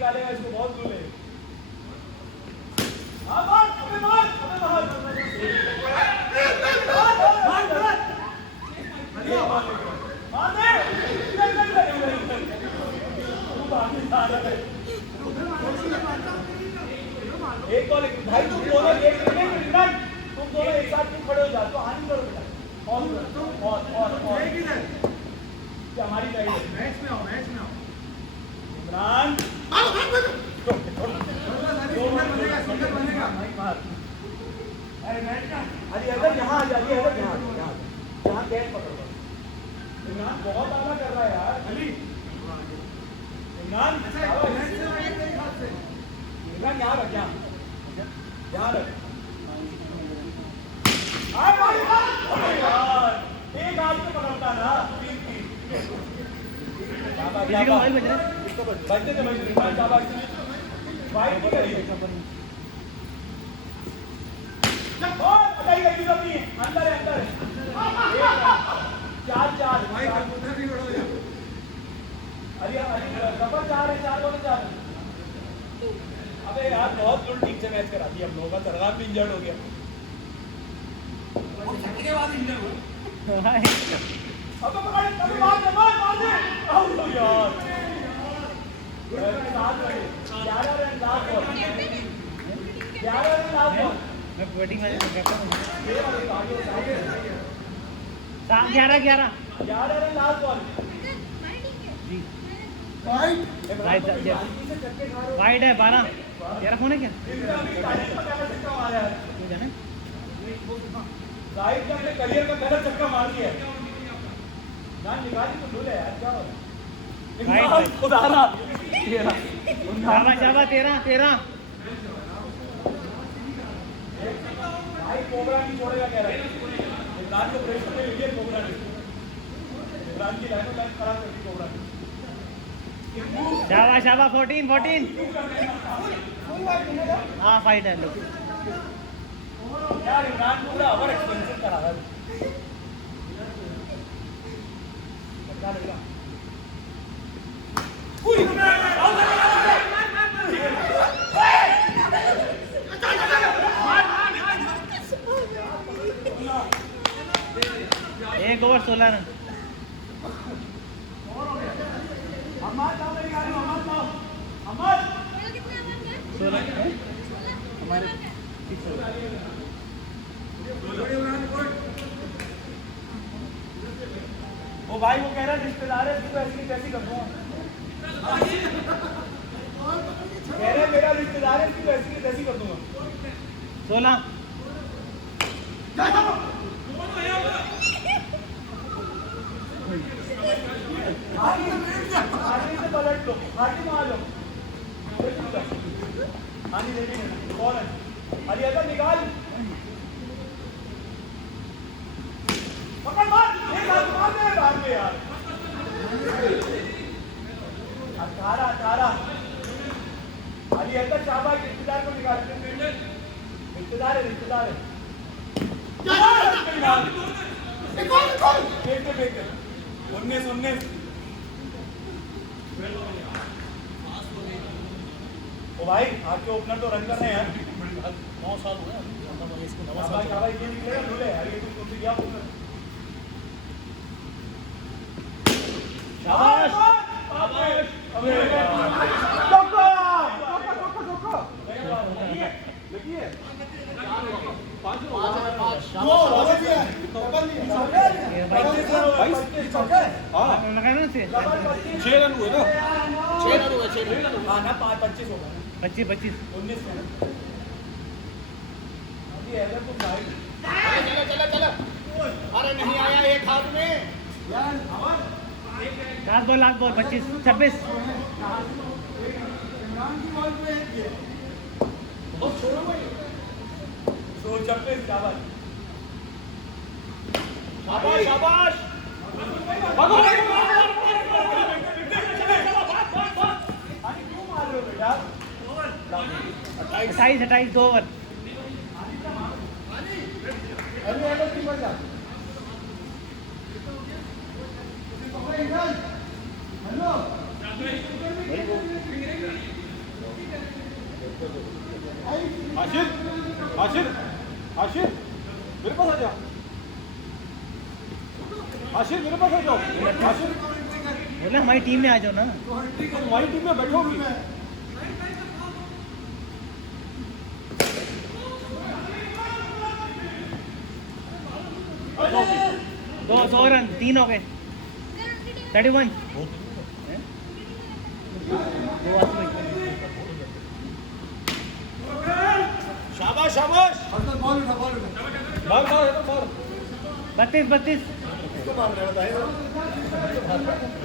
निकालेगा इसको बहुत दूर है। हाँ मार, अबे मार, अबे मार। मार दे। एक बॉल भाई तुम दोनों एक तुम दोनों एक साथ क्यों खड़े हो जाते हो? हानि करो बेटा। और क्या हमारी मैच में आओ इमरान। अरे अगर यहाँ आ जाइए, अगर यहाँ कैच पकड़ो। इमरान बहुत आला कर रहा है यार। अली इमरान यहाँ रख, यहाँ रख। एक हाथ से पकड़ता ना। बचते थे वाइट करिए। अंदर है, अंदर 4-4 डबल 4 है, 4-4। अबे यार बहुत जोर ठीक से मैच करा दिया हम लोगों का। सरदार भी इंजर्ड हो गया। अब तो पकड़, अबे मार दे आउट हो यार। 11 रन लास्ट बॉल। मैं बैटिंग में करता हूं। 11 रन लास्ट बॉल। जी वाइड है 12। 11 कौन है क्या? राइट ने अपने करियर का पहला छक्का मार दिया। जान निकाली तो भूल है यार, क्या हो खुदा रहा। शाबाश 13। भाई कोबरा नहीं छोड़ेगा कह रहा है। इमरान को प्रेशर में लिए कोबरा ने। इमरान की लाइनों लाइन खराब कर दी कोबरा ने। शाबाश 14। हाँ फाइट है लोग यार। इमरान पूरा ओवर एक्सपेंसिव करा रहा है। एक ओवर 16 रन। वो भाई वो कह रहा है रिश्तेदार है, इसको ऐसी कैसी कर दूंगा। कह रहे मेरा रिश्तेदार है, इसको ऐसी कैसी कर दूंगा। 16 आगे से पलट लो, आगे में आ जाओ। आनी रेडी कौन है? अरे अगर निकाल पकड़ मार, एक हाथ मार दे भाग में यार। 18। अरे अगर शाबाश, रिश्तेदार को निकाल। रिश्तेदार है। देख 19। ओ भाई आपके ओपनर तो रन कर रहे हैं यार। 9 साल हुए हैं इसको। शाबाश ये निकलेगा धुले यार। ये तो कुछ गया ओपनर। शाबाश अबे टोको देखिए 5 रन हुए ना। 6 रन हुए। हाँ ना 25 होगा। 25 19 चला। अरे नहीं आया एक हाथ में। Last ball 25 26। शाबाश 28 2 ओवर। आशिर आशिर आशिर मेरे पास आ जा आशिर मेरे पास आ जाओ आशिर बोले हमारी टीम में आ जाओ ना तुम हमारी टीम में बैठोगी दो रन 3 हो गए 31 शाबाश शाबाश बॉल मार 32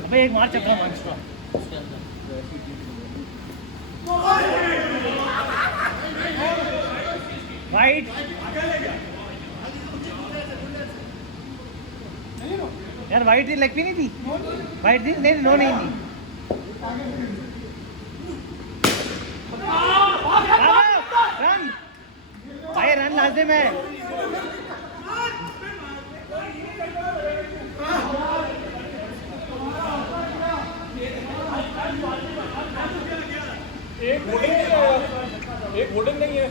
अबे एक मार चक्का मार वाइट यार वाइट थी लेग भी नहीं थी वाइट थी नहीं नो नहीं थी रन भाई रन लाजमी है एक होल्डिंग नहीं है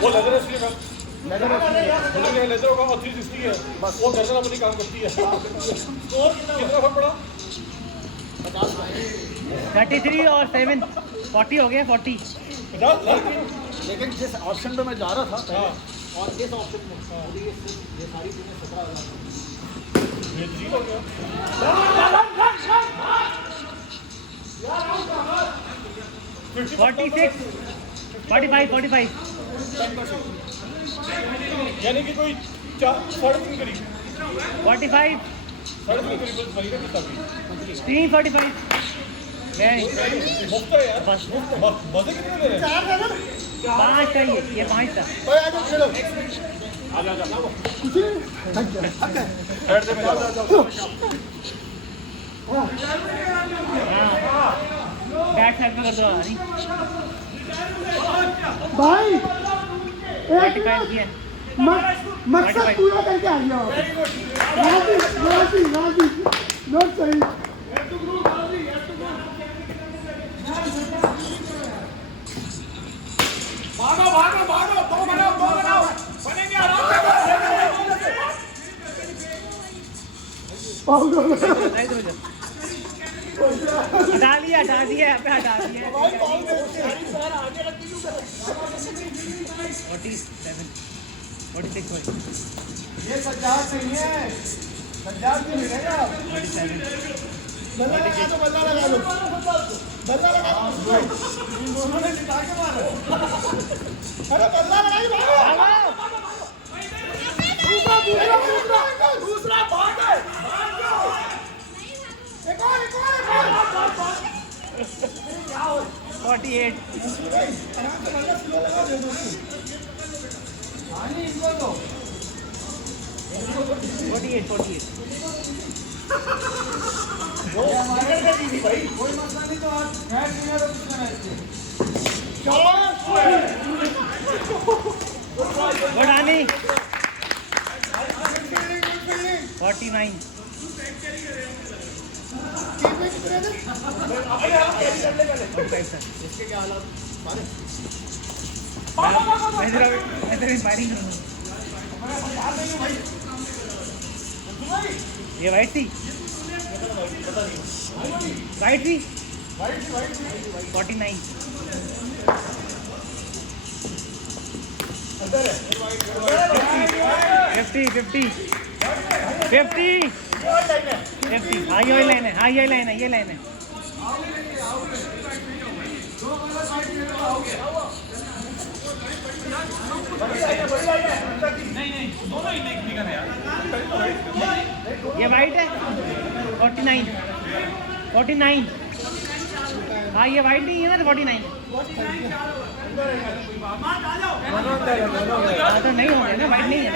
वो लेदर इसलिए का होल्डिंग है लेदर का 360 है बस वो गर्दन अपनी काम करती है स्कोर कितना फर्क पड़ा 33 और 7 40 हो गया 40 लेकिन जिस ऑप्शन पे मैं जा रहा था हाँ और इस ऑप्शन में ये सारी टीमें 17 ये जीत हो गया 46 45 यानी कि कोई 3.5 करीब 45 3.5 करीब बनेगा कितना भी 345 नहीं मुफ्त है यार बस मजे कितने ले रहे हैं 5 चाहिए ये 5 था आजा हेड दे मेरा बैट साइड में कर दो हरी भाई 45 किया मकसद पूरा करके आ गया राजी राजी राजी नोट सही भागो दो बनाओ बनेंगे आराम हटा लिया पे हटा दिया 46 ये सज्जाद नहीं है सज्जाद नहीं मिलेगा बल्ला लगा दो बल्ला लगा दो दोनों ने जिता के मारा अरे बल्ला लगाई दूसरा भाग है एक और 48 आराम से बल्ला स्लो लगा दो पानी इनको दो 48 भाई कोई मसला नहीं तो आज मैच विनर हो किसने मैच गोडानी 49 इसके क्या हालात मारे मैं तेरी फायरिंग करूंगा ये वाइट थी 49 50 हाँ ये लाइन है ये लाइन है नहीं दोनों ही नहीं निकल यार ये वाइट है 49 हाँ ये वाइट नहीं है ना 49 हाँ तो नहीं होंगे ना वाइट नहीं है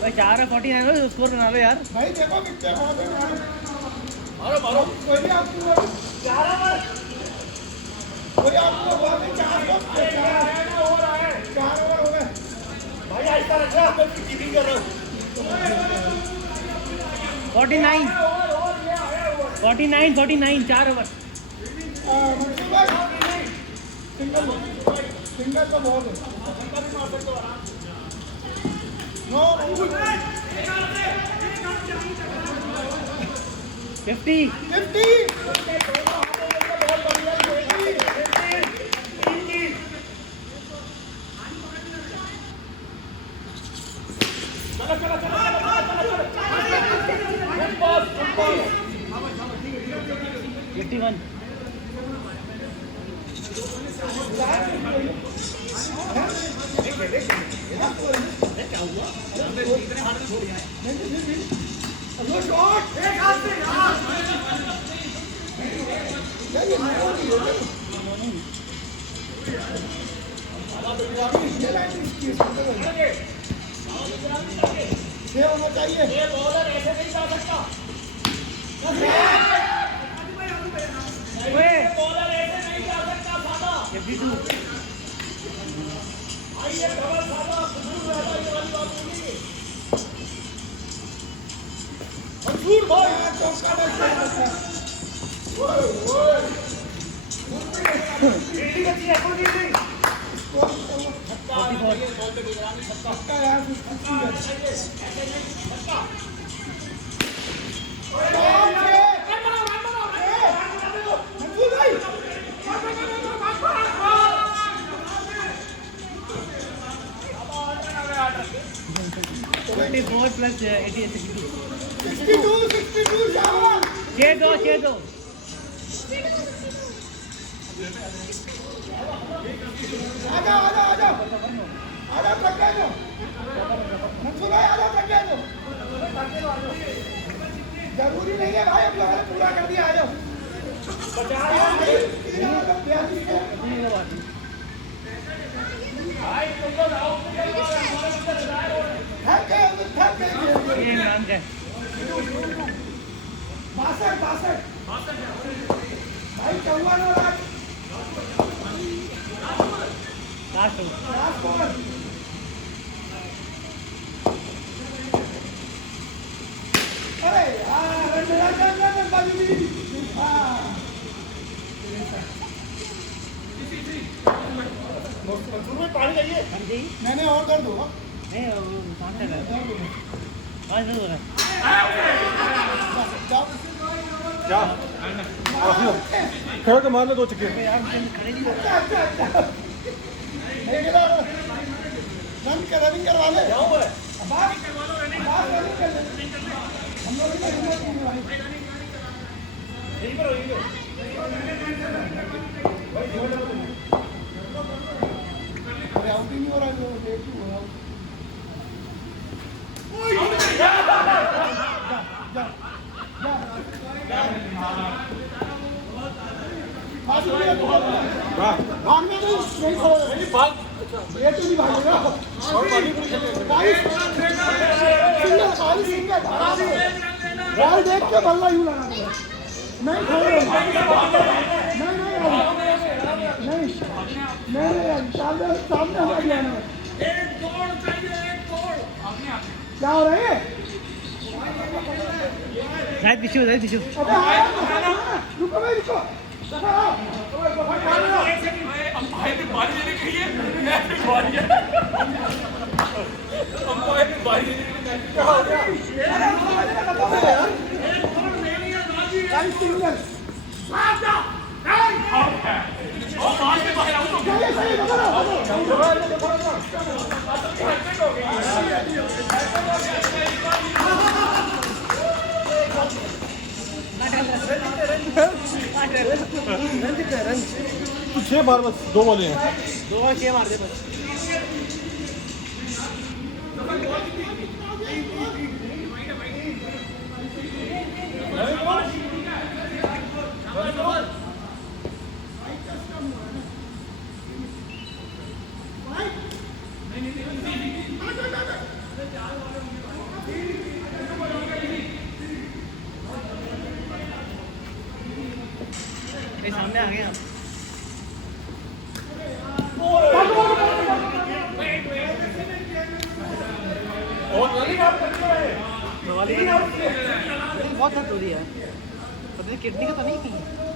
भाई 4 है 49 स्कोर बना लो यार भाई देखो कितने मारो कोई भी आपको कोई आपको बहुत ही 4 ओवर हो गए भाई ऐसा लग रहा है मैं कीपिंग कर रहा हूँ 49 49 4 ओवर मंसूर भाई सिंगल सिंगल तो बहुत है नो 50 51 छह होना चाहिए मंसूर भाई चौका प्लस 88 62 शाबाश 6-2 आजा प्रज्ञा जो मंसूर भाई आजा प्रज्ञा जो जरूरी नहीं है भाई अब लोगों ने पूरा कर दिया आ जाओ इमरान का 62 भाई 54 लास्ट ओवर अरे यार बाजू भी मंसूर में पानी चाहिए मैंने और कर दूंगा नहीं वो सांस है आज नहीं हो रहा क्या खड़े तो मार ले 2 चक्के रनिंग करवा ले हम लोग आउट ही नहीं हो रहा जो देख हो रहा भागने नहीं छोड़ ये तो नहीं भागेगा बॉल देख के बल्ला यूं लगा नहीं छोड़ नहीं सामने हमारे क्या हो रहा है शायद पीछे रुको भाई रुको तो 6 बार बस 2 बॉलें हैं 2 और 6 मार दे बस सामने आ गए आप बहुत हद हो रही है पता नहीं किडनी का तो नहीं थी,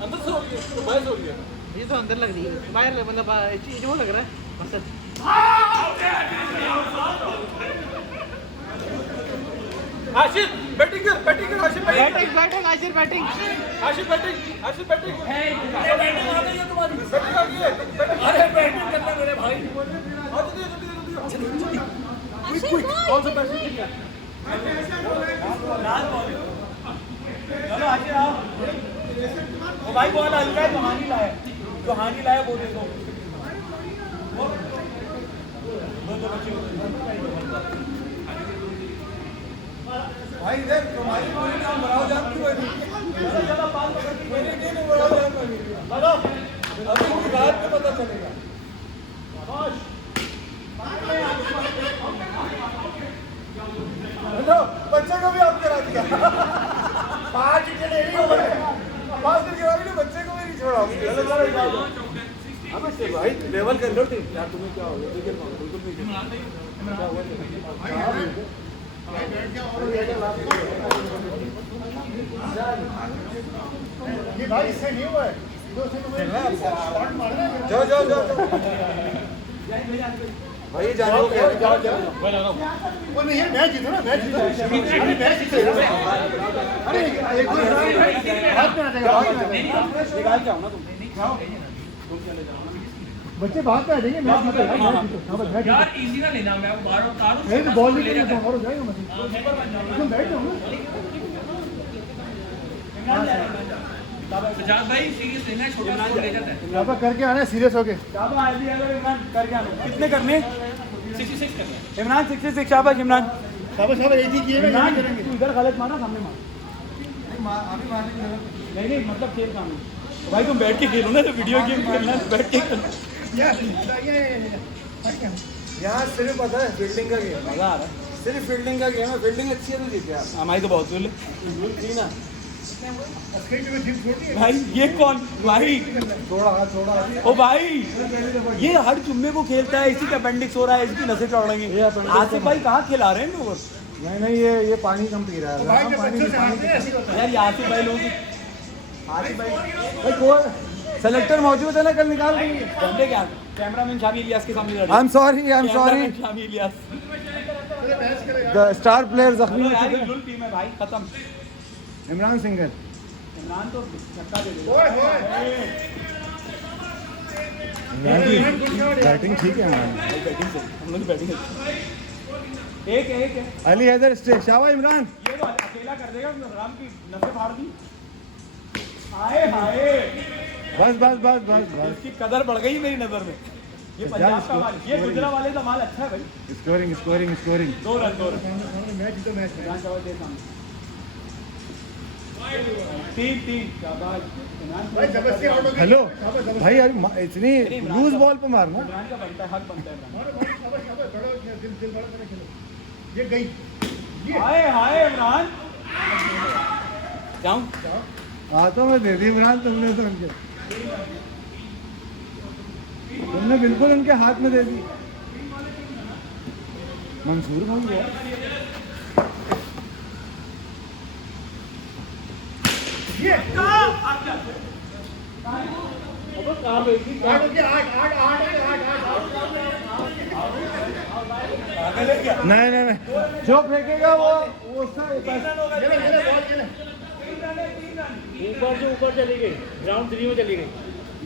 अंदर से हो रही है तो बाहर से हो रही है। ये तो अंदर लग रही है, बाहर मतलब चीज वो लग रहा है मसल। आशिफ बैटिंग कर Asif batting batting Ashir batting. Asif batting batting आ गई है तुम्हारी बैटिंग आ गई है। अरे बैटिंग करना मेरे भाई, आ जल्दी क्विक कौन सा बैटिंग किया? चलो आगे आओ। वो भाई बॉल हल्का है, जो हानि लाया वो दे दो। भाई इधर तुम्हारी पूरी नाम बनाओ जान क्यों है? मेरी टीम में बनाओ जान को हेलो अभी रात में पता चलेगा। हेलो बच्चे को भी आप करा दिया। 5 विकेट यही हो गए, 5 विकेट गिरा भी बच्चे को भी नहीं छोड़ा। हमें से भाई लेवल कर लो टीम यार। तुम्हें क्या हो गया? विकेट बिल्कुल नहीं ये भाई इससे नहीं हुआ है। जाओ भाई जाने को क्या? जाओ वो नहीं है, मैच जीतो ना, मैच जीतो। अरे मैच जीतो। अरे एक बार हाथ में आ जाएगा, निकाल जाओ ना तुम। बच्चे बाहर पे आ जाएंगे, मैच जीतो यार, मैच जीतो। यार इजी ना लेना, मैं बाहर उतारूं नहीं तो बॉल ले जाता हूं और हो जाएगा मत। तुम बैठ जाओ ना। सजाद भाई सीरियस लेना है, छोटा स्कोर ले जाता है। जाबा करके आना सीरियस होके। जाबा आ गया इमरान करके आना। कितने करने? 66 करना है। इमरान 66 शाबाश इमरान। शाबाश एक ही किए ना करेंगे। तू इधर गलत मारना, सामने मार। अभी मारने नहीं मतलब खेल काम है भाई। तुम बैठ के खेलो ना, तो वीडियो गेम खेलना है, बैठ के खेलो। यहाँ सिर्फ पता है फील्डिंग का गेम मजा आ रहा है। सिर्फ फील्डिंग का गेम है, फील्डिंग अच्छी है तो जीते आप। हमारी तो बहुत थी ना भाई। ये कौन भाई? थोड़ा ओ भाई, ये हर जुम्मे को खेलता है, इसी का अपेंडिक्स हो रहा है, इसकी नसें चढ़ रही हैं। आसिफ भाई कहाँ खिला रहे हैं लोग? नहीं ये पानी कम पी रहा है यार। आसिफ भाई लोग सेलेक्टर मौजूद है ना, कल निकाल देंगे। बंदे क्या कैमरामैन शामी इलियास के सामने I am sorry Shami Ilyas. The star player जख्मी हो चुके हैं। टीम है भाई, खत्म। इमरान सिंगर तो धक्का दे देगा। बैटिंग ठीक है हमारी, बैटिंग से हम लोग की बैटिंग एक है। अली हैदर शाबाश इमरान। ये तो अकेला कर देगा, राम की नसें फाड़ दी। हाय बस इसकी कदर बढ़ गई मेरी नजर में। ये पंजाब का माल, ये गुजरा वाले का माल अच्छा है भाई। स्कोरिंग 2 रन मैच जीतो मैच तीन शाबाश। हेलो भाई यार, इतनी लूज बॉल पे मारना का बनता है, हक बनता है। ये गई हाय इमरान। जाऊं आता मैं दे दी इमरान। तुमने बिल्कुल उनके हाथ में दे दी। मंसूर भाई ये नहीं जो फेंकेगा वो ऊपर चली गई, ग्राउंड 3 में चली गई।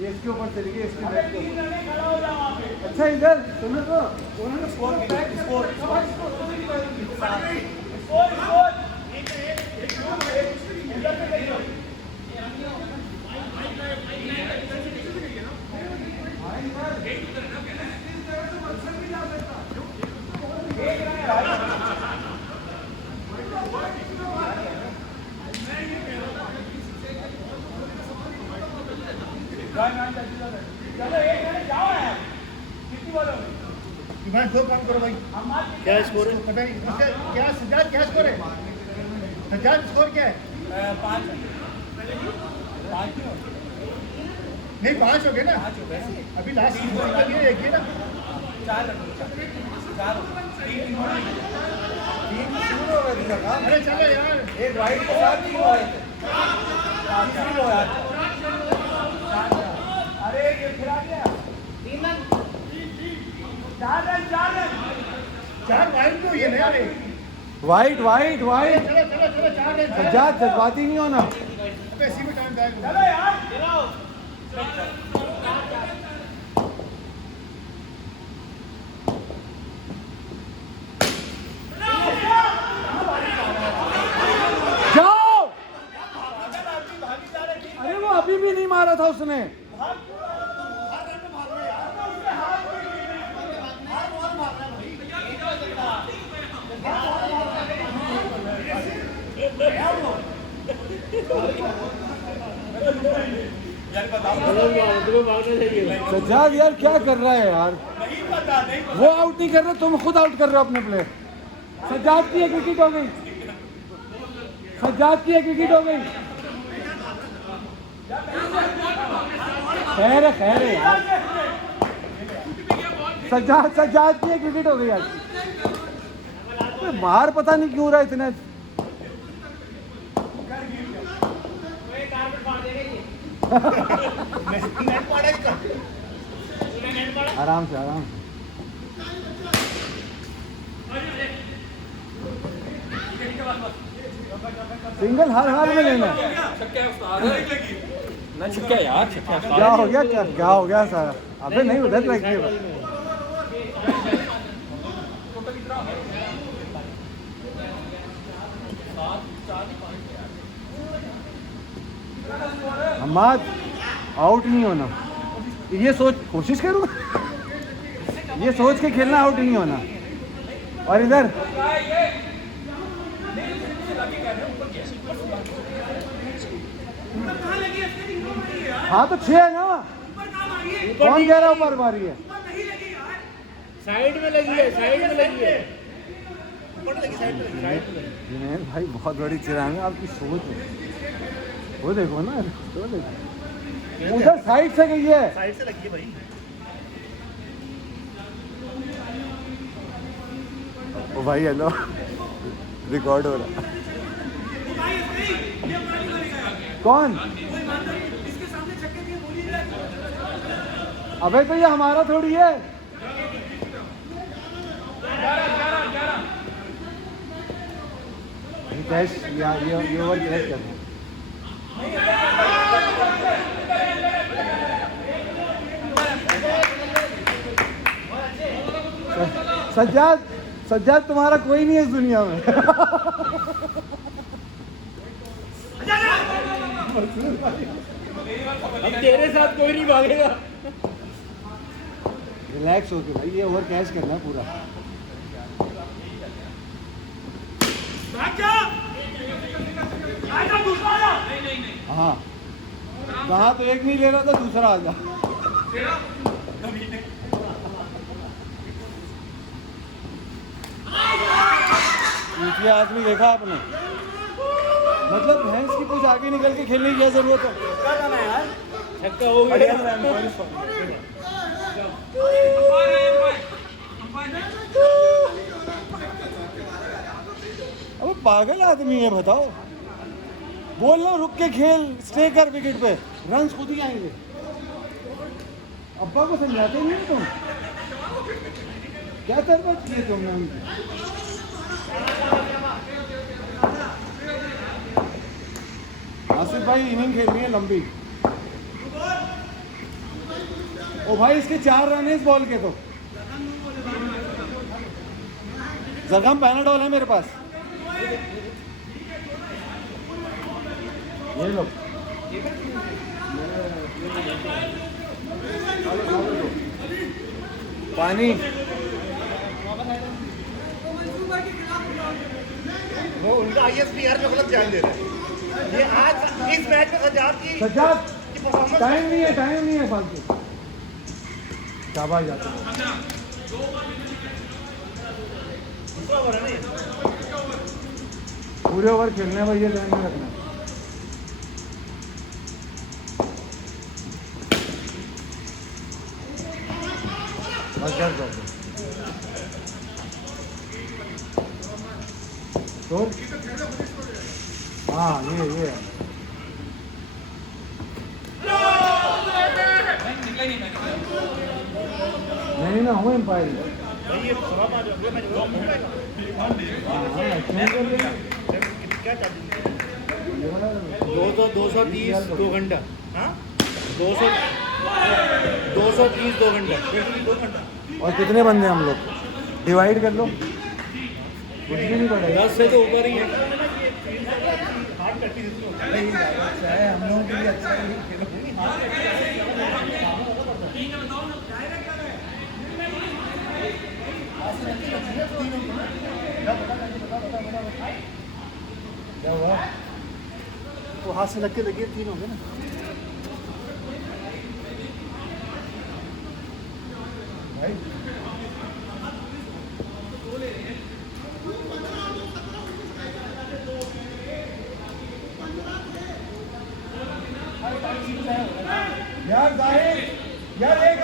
ये इसके ऊपर चली गई, इसके बैट के ऊपर। अच्छा इधर तुम्हें तो उन्होंने स्कोर क्या स्कोर है? पता नहीं क्या सज्जाद क्या स्कोर है? सज्जाद स्कोर क्या है? 5 नहीं 5 हो गए ना, अभी लास्ट स्कोर है एक ही ना। 4 अरे चलो यार, एक राइट के साथ 3 हुए थे। वाइट वाइट वाइट सज्जाद जज्बाती नहीं होना जाओ अरे वो अभी भी नहीं मारा था उसने सज्जाद यार क्या कर रहा है यार वो आउट नहीं कर रहे तुम खुद आउट कर रहे हो अपने प्लेयर सज्जाद की एक विकेट हो गई सज्जाद की एक विकेट हो गई खैर है यार सज्जाद की एक विकेट हो गई आज बाहर पता नहीं क्यों रहा इतने आराम से सिंगल हर हाल में लेना ना छक्का यार छक्का क्या हो गया सारा अबे नहीं उधर लग गई हमाद आउट नहीं होना ये सोच कोशिश करूँ ये सोच के खेलना आउट नहीं होना और इधर हाँ तो 6 है ना कौन कह रहा ऊपर मारी है साइड में लगी है जिनेद भाई बहुत बड़ी चिराग है आपकी सोच है वो देखो ना तो देखो उधर साइड से गई है साइड से लगी है भाई ओ भाई हेलो रिकॉर्ड हो रहा कौन अबे तो ये हमारा थोड़ी है कैश ये ओवर कैश करना सज्जाद तुम्हारा कोई नहीं है इस दुनिया में अब तेरे साथ कोई नहीं भागेगा रिलैक्स होके भाई ये ओवर कैच करना है पूरा हाँ कहाँ तो एक नहीं ले रहा था दूसरा आ जा ये आदमी देखा आपने मतलब भैंस की कुछ आगे निकल के खेलने की क्या जरूरत है छक्का हो गया अबे पागल आदमी है बताओ बोल लो रुक के खेल स्टे कर विकेट पे रन खुद ही आएंगे अब्बा को समझाते नहीं तुम क्या तरबत किए तुमने उनकी आसिफ भाई इनिंग खेलनी है लंबी ओ भाई इसके 4 रन है इस बॉल के तो जगम पैनाडोल है मेरे पास ये लो पानी वो उनका ISPR पे गलत ध्यान दे रहे हैं ये आज इस मैच में सज्जाद की परफॉर्मेंस टाइम नहीं है फालतू शाबाश जाता पूरे ओवर खेलने भाई ये ध्यान में रखना बस कर दो तो हाँ ये नहीं ना हूँ एम्पायर ये सवा 5 हो गया मैं जॉब में क्या चार्ज 230 2 घंटा। हाँ 230 2 घंटा। और कितने बंदे हम लोग डिवाइड कर लो, कुछ भी नहीं पड़ेगा। 10 से तो ऊपर ही है। अच्छा है, हम लोगों के लिए अच्छा है। क्या हुआ? वो हाथ से लग के लगे 3 हो गए ना। भाई यार जाहिर, यार एक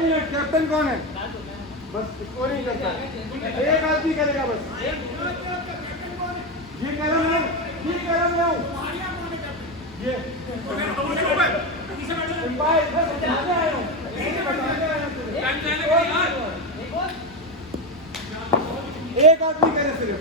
मिनट कैप्टन कौन है? बस स्कोर नहीं करता, एक आदमी करेगा बस। ये कह रहा हूँ ये भाई बस बताने आया हूँ, एक आदमी करे सिर्फ।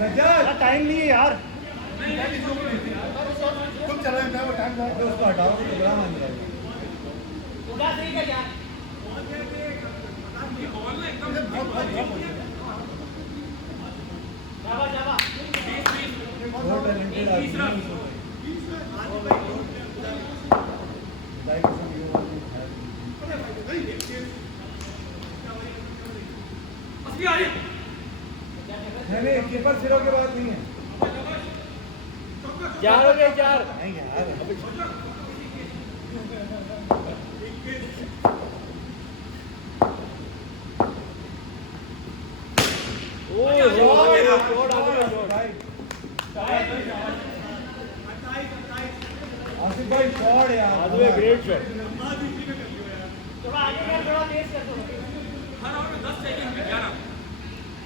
सज्जाद टाइम नहीं है यार, तुम चलो मैं वो टाइम दो उसको हटाओ तो बुरा मान जाएगा। बहुत टैलेंटेड आदमी नहीं, कीपर सिरों के बाद नहीं है। 4 हो गए 4। नहीं यार आसिफ भाई शॉट यार, ग्रेट शॉट।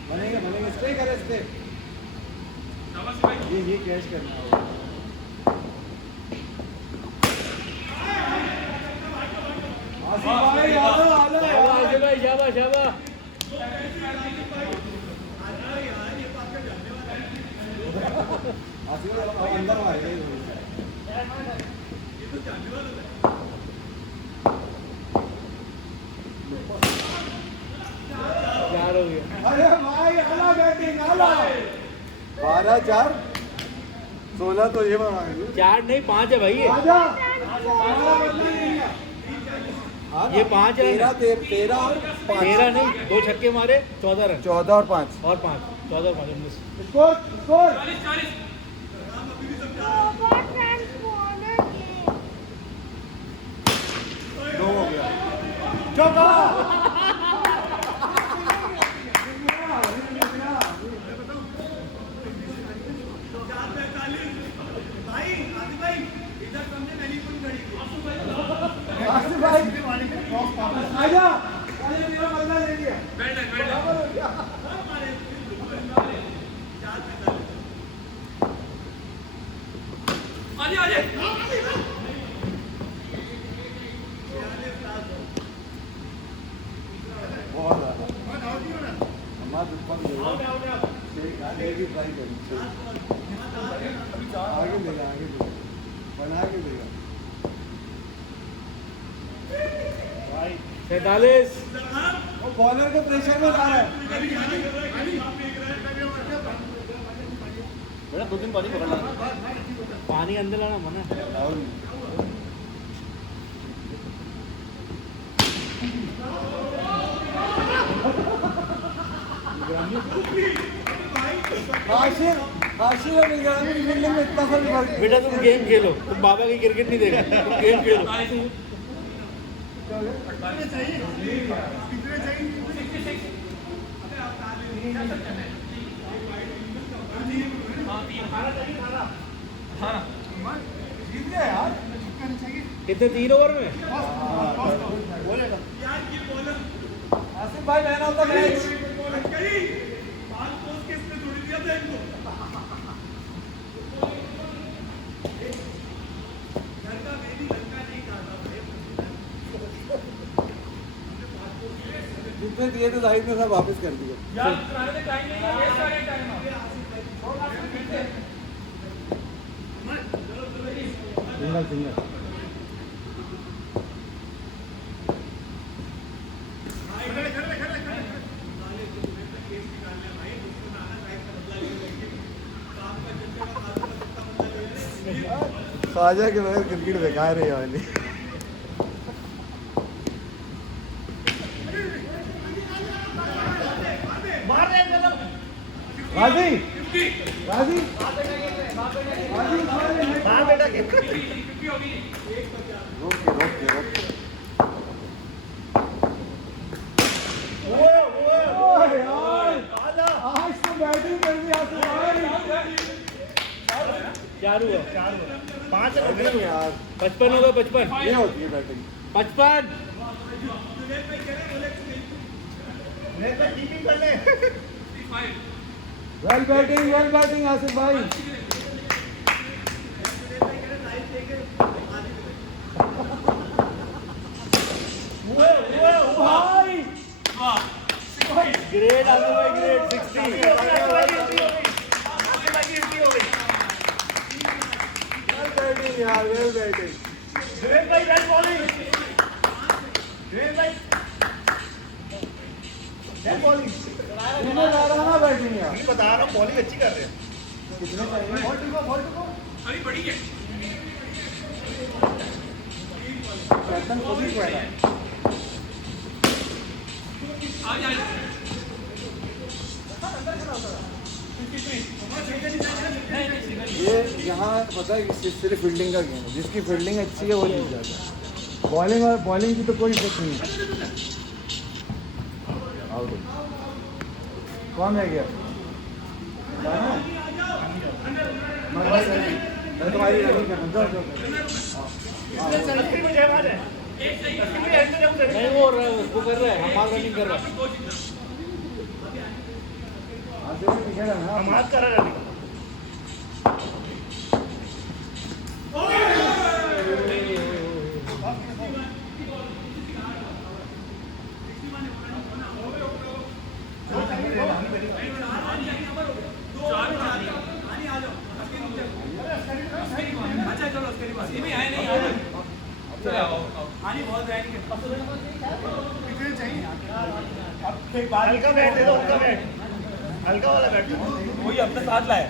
बनेगा स्टे करे स्टे, ये कैच करना होगा। आसिफ भाई आलो भाई शाबाश शाबाश। आसिफ भाई अंदर मारेगा। चार हो गया। अरे भाई आला बैटिंग आला 12-4 16 तो ये बना 4 नहीं 5 है भाई ये। आजा ये 5 है। 13 और 5 13 नहीं, 2 छक्के मारे 14 रन 14 और 5 और 5 14 और 5 19। स्कोर स्कोर 2 हो गया। चौका आसिफ भाई आजा, मेरा बल्ला ले लिया। आगे देगा बना के देगा। 47। वो बॉलर के प्रेशर में जा रहा है। बेटा 2 दिन पानी पकड़ना, पानी अंदर लाना मना। आशिर और निगरानी की फील्डिंग में इतना फर्क है। बेटा तुम गेम खेलो, तुम बाबा की क्रिकेट नहीं देखा, तुम गेम खेलो। जीत गया यार, कितने 3 ओवर में? आसिफ भाई मैन ऑफ द मैच। जितने दिए थे जाहिद ने सब वापस कर दिए। यार कराने में टाइम नहीं है, वेस्ट कर रहे टाइम सिंगल सिंगल ख्वाजा के बगैर क्रिकेट बेकार है ये वाली। राजी राजी हाँ बेटा रोके यार आज तो बैटिंग कर दी आसिफ भाई। 4 हुआ 5 नहीं यार 55 होगा 55 ये होती है बैटिंग। 55 वेल बैटिंग आसिफ भाई। भाई ग्रेड आते हुए ग्रेड 60 बैटिंग यार वेल बैटिंग। सुरेश भाई वेल बॉलिंग सुरेश भाई वेल बॉलिंग ना बैटिंग यार। नहीं बता रहा हूँ बॉलिंग अच्छी कर रहे हैं कितने चाहिए? बॉल टुको अरे बड़ी है कैप्टन खुद ही पड़ा। आ जाए ये यहाँ पता है कि सिर्फ फील्डिंग का गेम है, जिसकी फील्डिंग अच्छी है वो जीत जाता है। बॉलिंग और बॉलिंग की तो कोई इफेक्ट नहीं है। आउट कौन रह गया? मैं तुम्हारी रनिंग कर नहीं वो उसको कर रहा है हमारा रनिंग कर रहा है हमारा कर रहा है अच्छा चलो उसके पास ये भी आए नहीं आए चलो आनी बहुत है कितने चाहिए हल्का बैट दे दो हल्का बैट हल्का वाला बैट दो वही अपने साथ लाए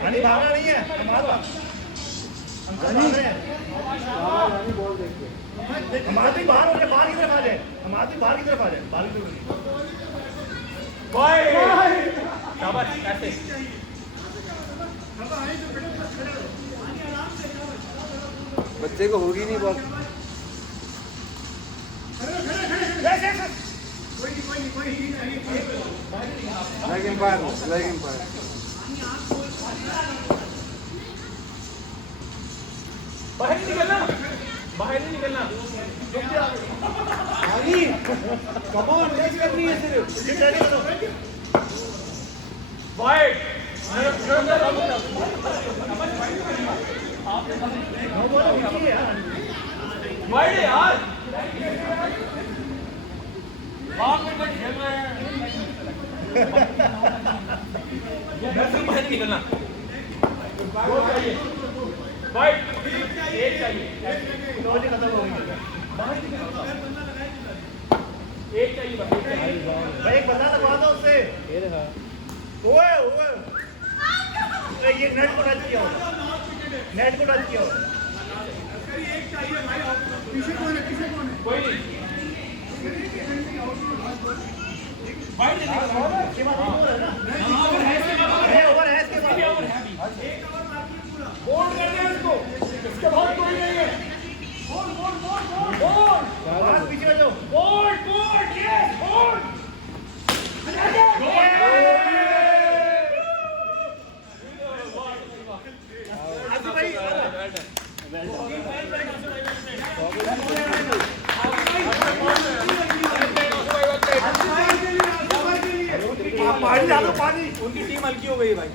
हनी भागना नहीं है हमारा बॉल देखते हमारा भी बाहर हो जाए बाहर की तरफ आ जाए हमारा भी बाहर की तरफ आ जाए बाहर की तरफ शाबाश ऐसे बच्चे को होगी नहीं बॉल। लेग एम्पायर बाहर नहीं निकलना बाहर नहीं निकलना कम ऑन कैच कर रही है सिर्फ। वाइड वाइड है यार बाहर में कोई खेल रहे हैं बाहर नहीं निकलना दो चाहिए वाइड एक चाहिए खत्म हो गई एक चाहिए बस एक चाहिए भाई एक बंदा लगवा दो उससे ये देखा ओए ओए ये नेट को टच किया नेट को टच किया कोई नहीं वाइड देने का ओवर है इसके बाद ओवर है इसके बाद ओवर है इसके बाद ओवर है अभी बोल्ड कर दे इसको, इसके बाद कोई नहीं है। पास पीछे हो जाओ बोल्ड यस बोल्ड आजू भाई पानी डालो पानी। उनकी टीम हल्की हो गई भाई।